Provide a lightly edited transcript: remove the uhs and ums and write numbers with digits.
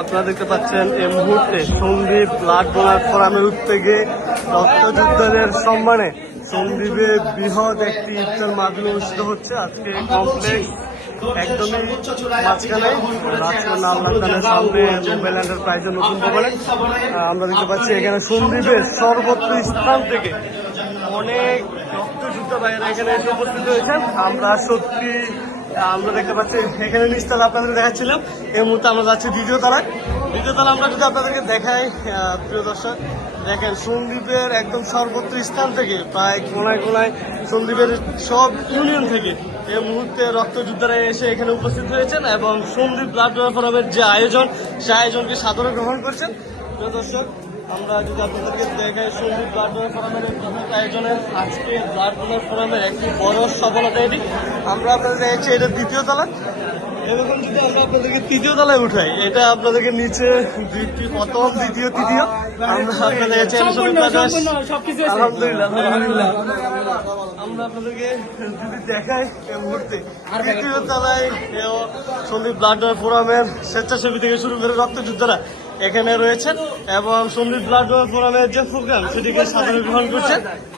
আপনারা দেখতে পাচ্ছেন এই মুহূর্তে সন্দীপ ব্লাড ডোনার ফোরামের উদ্যোগে রক্তযোদ্ধাদের সম্মানে সন্দীপে বৃহৎ একটি ইফতার মাহফিল অনুষ্ঠিত হচ্ছে। আজকে কমপ্লেক্স একদমই মাঝখানে রাজকন্যা আল্লাহর সামনে মোবাইল এন্টারপ্রাইজের নতুন ভবনে আমরা দেখতে পাচ্ছি এখানে সন্দীপের সর্বত্র স্থান থেকে অনেক রক্তযোদ্ধা ভাইয়েরা এখানে এসে উপস্থিত হয়েছেন। আমরা দেখতে পাচ্ছি এখানে নিচতলা আপনাদের দেখাচ্ছিলাম, এই মুহূর্তে আমরা যাচ্ছি দ্বিতীয় তলায়। আমরা যদি আপনাদেরকে দেখাই প্রিয় দর্শক, দেখেন সন্দীপের একদম সর্বত্র স্থান থেকে প্রায় কোনায় কোনায় সন্দীপের সব ইউনিয়ন থেকে এই মুহূর্তে রক্তযোদ্ধারা এসে এখানে উপস্থিত হয়েছেন এবং সন্দীপ ব্লাড ডোনার ফোরামের যে আয়োজন, সে আয়োজনকে সাদরে গ্রহণ করছেন। প্রিয় দর্শক, আমরা যদি আপনাদেরকে দেখাই সন্দীপ ব্লাড ডোনার ফোরামের আয়োজনের আজকে ব্লাড ডোনার ফোরামের একটি বড় সফলতা এটি। আমরা আপনাদের দেখাচ্ছি এটা দ্বিতীয় তলা। এরকম যদি আমরা আপনাদেরকে তৃতীয় তলায় উঠাই, এটা আপনাদেরকে নিচে প্রথম দ্বিতীয় তৃতীয় আমরা আপনাদের কাছে আলহামদুলিল্লাহ আমরা আপনাদেরকে যদি দেখাই এই মুহূর্তে তৃতীয় তলায় সন্দীপ ব্লাড ডোনার ফোরামের স্বেচ্ছাসেবী থেকে শুরু করে রক্তযোদ্ধারা এখানে রয়েছেন এবং সন্দীপ ব্লাড ডোনার ফোরামের যে প্রোগ্রাম সেটিকে সাদরে গ্রহণ করছেন।